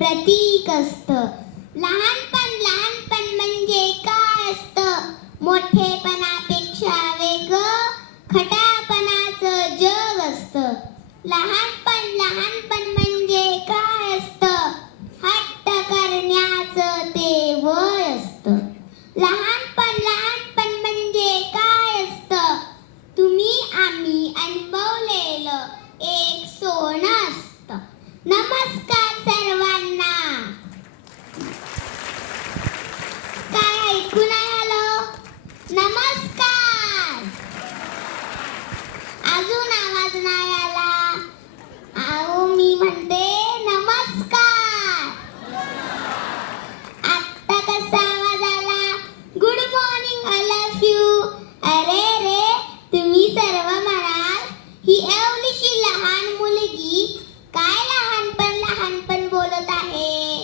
प्रतीक असतं. लहानपण म्हणजे काय असतं? मोठेपणापेक्षा वेगळं खटापणाचं जग असतं. लहानपण म्हणजे काय असतं? हट्ट करण्याचं ते वय असतं. लहानपण म्हणजे काय असतं? तुम्ही आम्ही अनुभवलेलं एक सोनं असतं. नमस्कार सर्वांना. काय ऐकू नाही आलं? नमस्कार. अजून आवाज नाही आला? अहो मी म्हणते नमस्कार. आत्ता कसा आवाज आला? Good morning, I love you. अरे रे, तुम्ही सर्व म्हणाल ही एवढीशी लहान मुलगी काय लहानपण बोलत आहे.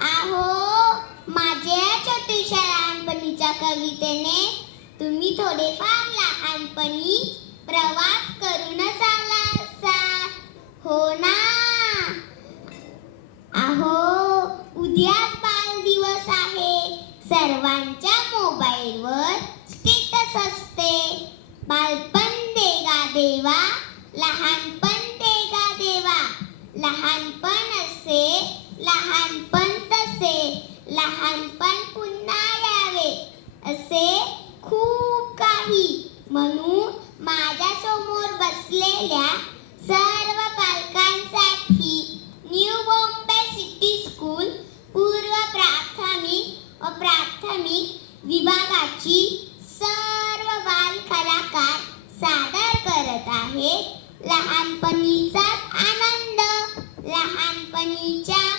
अहो माझ्या छोट्याशा लहानपणीच्या कवितेने तुम्ही थोडेफार लहानपणी प्रवास करूनच आला असाल, हो ना? अहो उद्याच बाल दिवस आहे. सर्वांच्या मोबाईलवर स्टेटस असते. बालपण देगा देवा, लहानपण देगा देवा. लहानपण असे, लहानपण तसे, लहानपण पुन्हा यावे, असे खूप काही म्हणून माझ्या समोर बसलेल्या सर्व पालकांसाठी न्यू बॉम्बे सिटी स्कूल पूर्व प्राथमिक व प्राथमिक विभागाची सर्व बाल कलाकार सादर करत आहे लहानपणीचा आनंद, लहानपणीच्या